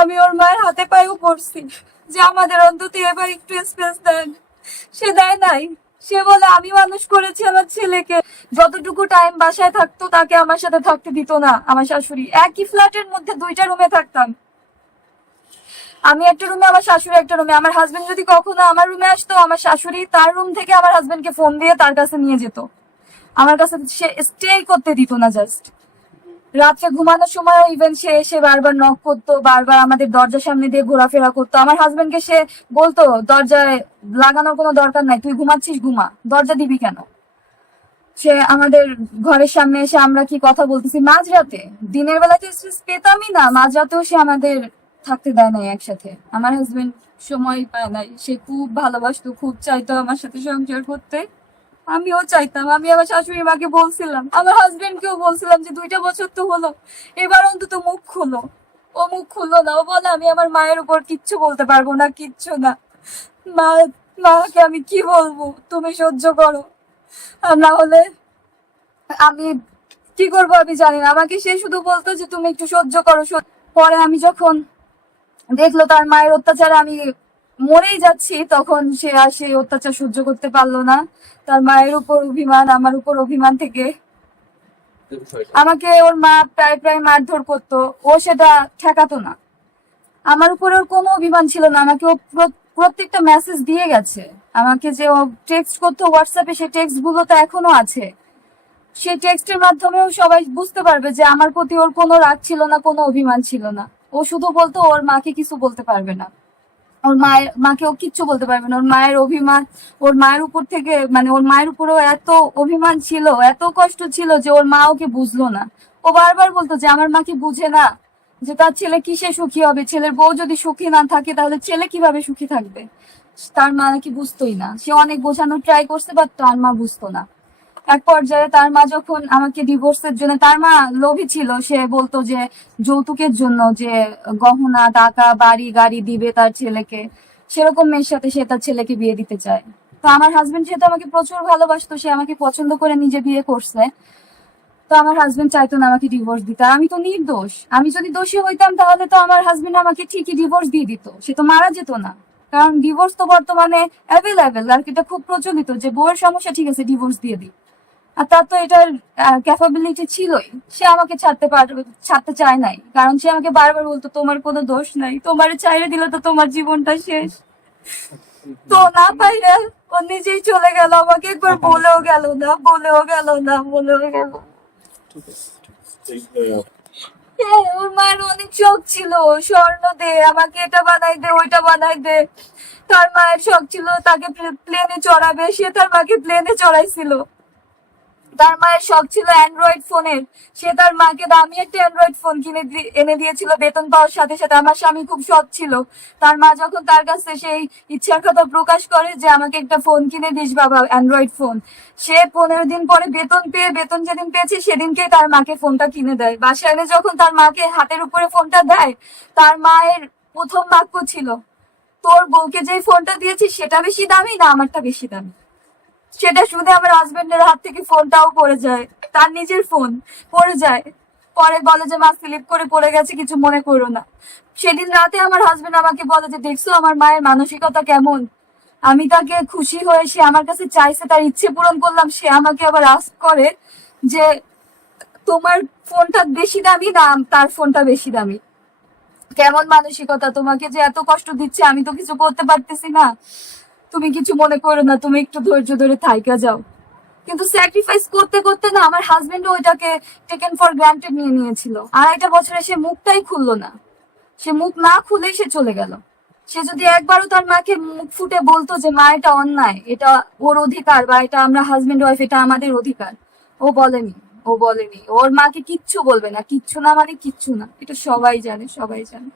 আমি ওর মায়ের হাতে পায়েও পড়ছি। যে আমাদের অন্তত এবার একটু স্পেস দেন। সে দেয় নাই। সে বলে, আমি মানুষ করেছি আমার ছেলেকে। যতটুকু টাইম বাসায় থাকতো, তাকে আমার সাথে থাকতে দিত না। আমার শাশুড়ি, একই ফ্ল্যাটের মধ্যে দুইটা রুমে থাকতাম। আমি একটা রুমে আমার শাশুড়ি একটা রুমে আমার হাজবেন্ড যদি কখনো আমার রুমে আসতো, আমার শাশুড়ি তার রুম থেকে আমার হাজবেন্ডকে ফোন দিয়ে তার কাছে নিয়ে যেত। আমার কাছে সে স্টে করতে দিত না জাস্ট রাত্রে ঘুমানোর সময় ইভেন সে এসে বারবার নক করতো, বারবার আমাদের দরজার সামনে দিয়ে ঘোরাফেরা করতো। আমার হাজবেন্ডকে সে বলতো, দরজায় লাগানোর কোনো দরকার নাই, তুই ঘুমাচ্ছিস, ঘুমা। দরজা দিবি কেন? সে আমাদের ঘরের সামনে এসে আমরা কি কথা বলতেছি? মাঝরাতে, দিনের বেলা তো পেতামই না, মাঝরাতেও সে আমাদের থাকতে দেয় নাই একসাথে। আমার হাজবেন্ড সময় পায় নাই, সে খুব ভালোবাসতো, খুব চাইতো আমার সাথে সংসার করতে। আমিও চাইতাম, আমি আমার শাশুড়ি মাকে বলছিলাম, আমার হাজবেন্ড কেও বলছিলাম যে দুইটা বছর তো হলো, এবার অন্তত মুখ খুলো। ও মুখ খুললো না, ও বলে, আমি আমার মায়ের উপর কিচ্ছু বলতে পারব না, কিচ্ছু না। মা, মাকে আমি কি বলব? তুমি সহ্য করো। আর না হলে আমি কি করব আমি জানি না। আমাকে সে শুধু বলতো যে, তুমি একটু সহ্য করো পরে আমি যখন দেখল তার মায়ের অত্যাচারে আমি মরেই যাচ্ছি, তখন সে আর সেই অত্যাচার সহ্য করতে পারল না। তার মায়ের উপর অভিমান, আমার উপর অভিমান থেকে। আমাকে ওর মা প্রায় প্রায় মারধর করতো, ও সেটা ঠেকাতো না। আমার উপরে ওর কোনো অভিমান ছিল না, আমাকে ও প্রত্যেকটা মেসেজ দিয়ে গেছে। আমাকে যে ও টেক্সট করতো হোয়াটসঅ্যাপে সেই টেক্সটগুলো তো এখনও আছে। সেই টেক্সটের মাধ্যমেও সবাই বুঝতে পারবে যে আমার প্রতি ওর কোনো রাগ ছিল না, কোনো অভিমান ছিল না। ও শুধু বলতো, ওর মাকে কিছু বলতে পারবে না। ওর মায়ের, মাকে ও কিচ্ছু বলতে পারবে না। ওর মায়ের অভিমান, ওর মায়ের উপর থেকে মানে ওর মায়ের উপরেও এত অভিমান ছিল, এত কষ্ট ছিল যে ওর মা ওকে বুঝলো না। ও বারবার বলতো যে, আমার মা কি বুঝে না যে তার ছেলে কিসে সুখী হবে? ছেলের বউ যদি সুখী না থাকে, তাহলে ছেলে কীভাবে সুখী থাকবে? তার মা নাকি বুঝতোই না। সে অনেক বোঝানোর ট্রাই করতে পারতো, আর মা বুঝতো না। এক পর্যায়ে তার মা যখন আমাকে ডিভোর্সের জন্য, তার মা লোভী ছিল, সে বলতো যে যৌতুকের জন্য যে গহনা, টাকা, বাড়ি, গাড়ি দিবে তার ছেলেকে। সেরকম মেয়ের সাথে সে তার ছেলেকে বিয়ে দিতে চায়। তো আমার হাজবেন্ড যেহেতু আমাকে প্রচুর ভালোবাসতো, সে আমাকে পছন্দ করে নিজে বিয়ে করছে। তো আমার হাজবেন্ড চাইতো না আমাকে ডিভোর্স দিতে। আমি তো নির্দোষ। আমি যদি দোষী হইতাম, তাহলে তো আমার হাজবেন্ড আমাকে ঠিকই ডিভোর্স দিয়ে দিত। সে তো মারা যেত না। কারণ ডিভোর্স তো বর্তমানে অ্যাভেলেবেল আর কি এটা খুব প্রচলিত যে বউয়ের সমস্যা ঠিক আছে ডিভোর্স দিয়ে দিই। আর তার তো এটার ক্যাপাবিলিটি ছিলই। সে আমাকে ছাড়তে পার, ছাড়তে চায় নাই। কারণ সে আমাকে বারবার বলতো, তোমার কোনো দোষ নাই। তোমার চাইলে দিলে তো তোমার জীবনটা শেষ। তো না পাইলে ও নিজেই চলে গেল। আমাকে একবার বলেও গেল না, বলেও গেল না, বলেও গেল হ্যাঁ ওর মায়ের অনেক শখ ছিল। স্বর্ণ দে, আমাকে এটা বানাই দে, ওইটা বানাই দে। তার মায়ের শখ ছিল, তাকে প্লেনে চড়াবে। সে তার মাকে প্লেনে চড়াইছিল। তার মায়ের শখ ছিল অ্যান্ড্রয়েড ফোনের। সে তার মাকে দামি একটা অ্যান্ড্রয়েড ফোন কিনে এনে দিয়েছিল, বেতন পাওয়ার সাথে সাথে। আমার স্বামী খুব সৎ ছিল। তার মা যখন তার কাছে সেই ইচ্ছার কথা প্রকাশ করে যে, আমাকে একটা ফোন কিনে দিস বাবা, অ্যান্ড্রয়েড ফোন। সে পনেরো দিন পরে বেতন পেয়ে, বেতন যেদিন পেয়েছে সেদিনকে তার মাকে ফোনটা কিনে দেয়। বাসায় এনে যখন তার মাকে হাতের উপরে ফোনটা দেয়, তার মায়ের প্রথম বাক্য ছিল, তোর বউকে যে ফোনটা দিয়েছিস সেটা বেশি দামি না আমারটা বেশি দামি? সেটা শুনে আমার হাজবেন্ডের হাত থেকে ফোনটাও পড়ে যায়। তার নিজের ফোন পড়ে যায়। পরে বলে যে, মা, স্লিপ করে পড়ে গেছে, কিছু মনে করো না। সেদিন রাতে আমার হাজবেন্ড আমাকে বলে যে, দেখছ আমার মায়ের মানসিকতা কেমন? আমি তাকে খুশি হয়ে সে আমার কাছে চাইছে, তার ইচ্ছে পূরণ করলাম, সে আমাকে আবার আস্ক করে যে, তোমার ফোনটা বেশি দামি না তার ফোনটা বেশি দামি? কেমন মানসিকতা? তোমাকে যে এত কষ্ট দিচ্ছে, আমি তো কিছু করতে পারতেছি না। তুমি কিছু মনে করো না, তুমি একটু ধৈর্য ধরে থাইকা যাও। কিন্তু স্যাক্রিফাইস করতে করতে না আমার হাজবেন্ড ওইটাকে টেকেন ফর গ্রান্টেড নিয়ে নিয়েছিল। আড়াইটা বছরে সে মুখটাই খুললো না। সে মুখ না খুলেই সে চলে গেল। সে যদি একবারও তার মাকে মুখ ফুটে বলতো যে, মা, এটা অন্যায়। এটা ওর অধিকার বা এটা আমরা হাজবেন্ড ওয়াইফ এটা আমাদের অধিকার। ও বলেনি ও বলেনি। ওর মাকে কিচ্ছু বলবে না। কিচ্ছু না মানে কিচ্ছু না। এটা সবাই জানে সবাই জানে।